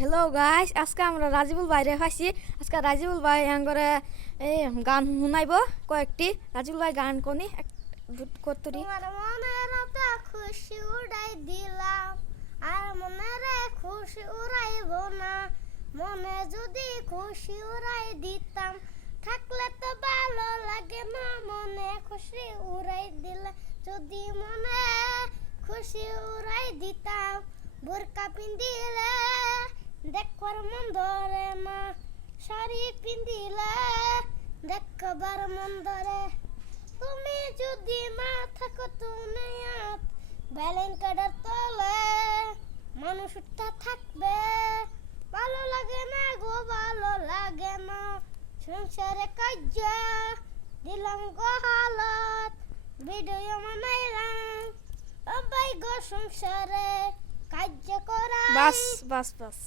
Hello guys, আজকে আমরা রাজিবুল ভাইরে পাইছি। আজকে রাজিবুল ভাই আঙ্গরে গান শুনাইব কয়েকটি। রাজিবুল ভাই গান কোনি কতরি? তোমার মনের তো খুশি উড়াই দিলাম, আর মনের খুশি উড়াইব না। মনে যদি খুশি উড়াই দিতাম, থাকলে তো ভালো লাগে না। মনে খুশি উড়াই দিলে, যদি মনে খুশি উড়াই দিতাম, বোরকা পিন্দিলে দেখবার মন ধরে না। শাড়ি পিন্দিলে দেখবার মন ধরে। তুমি যদি না থাকো দুনিয়াত, ব্যালেন কাটার তলে মানুষটা থাকবে। ভালো লাগে না গো, ভালো লাগে না। সংসারে কাজ্জা দিলাম গো হালত, ভিডিও বানাইলাম ও ভাই গো। সংসারে কাজ্জা করা বাস বাস বাস।